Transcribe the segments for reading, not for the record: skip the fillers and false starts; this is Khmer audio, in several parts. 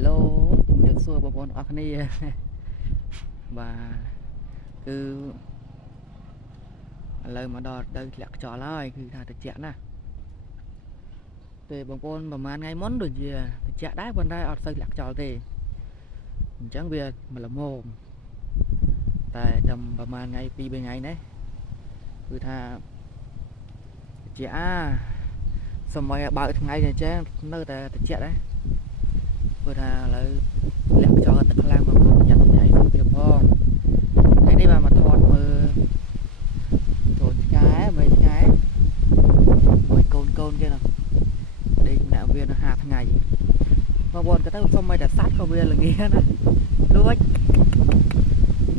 Hello ជំរាបសួរបងប្អូនអរគ្នាបាទគឺឥឡូវមកដល់ទៅធ្លាក់ខ្យល់ហើយគឺថាត្រជាក់ណាស់ពេលបងប្អូនប្រហែលថ្ងៃមុនដូចជាត្រជាក់ដែរប៉ុន្តែអត់សូវធ្លាក់ខ្យល់ទេអញ្ចឹងវាមកល្មមតែតែប្រហែលថ្ងៃ2 3ថ្ងៃនេះគឺថាត្រជាក់សម័យបើកថ្ងៃអញ្ចឹងនៅតែត្រជាក់ដែរព្រោះថាឥឡូវធ្លាក់ខ្យល់ទឹកខ្លាំងមកប្រយ័ត្នប្រយែងសុខភាពផងថ្ងៃនេះបានមកថតមើលចូលឆ្កែមើលឆ្កែមួយកូនគេនោះដេកដាក់វានៅ5ថ្ងៃបងប្អូនក៏ទៅសុំឲ្យតែសัตว์ក៏វាល្ងាណាលួច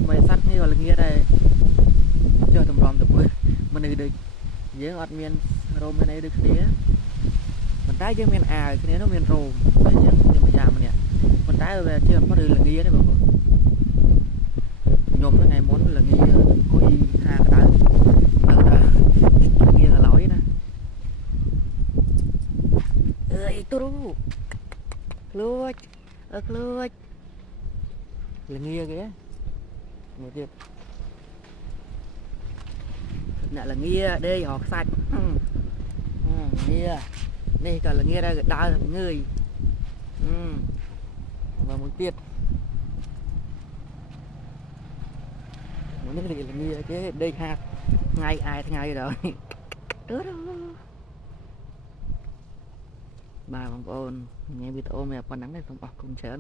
មិនសัตว์នេះក៏ល្ងាដែរចុះតម្រាំទៅមើលមនុស្សដូចយើងអត់មានរោមមានអីដូចគ្នាប៉ុន្តែយើងមានអាវគ្នានោះមានរោមតែយើងម្យ៉ាងម្នាក់ប៉ុន្តែវាជាបំផុតឬល្ងាទេបងប្អូនខ្ញុំថ្ងៃមុនល្ងាអង្គុយថាក្តៅនៅតែល្ងាកន្លោយណាអើយទ្រូលួចលួចល្ងាគេមើលទៀតអ្នកល្ងាដេករកខ្សាច់ល្ងានេះក៏ល្ងាដែរក៏ដើរងើយមកមួយទៀតនេះល្ងាគេដេកហាត់ថ្ងៃអាយថ្ងៃrồiបាទបងប្អូនញ៉ាំវីដេអូមានប៉ុណ្ណឹងទេសូមអរគុណច្រើន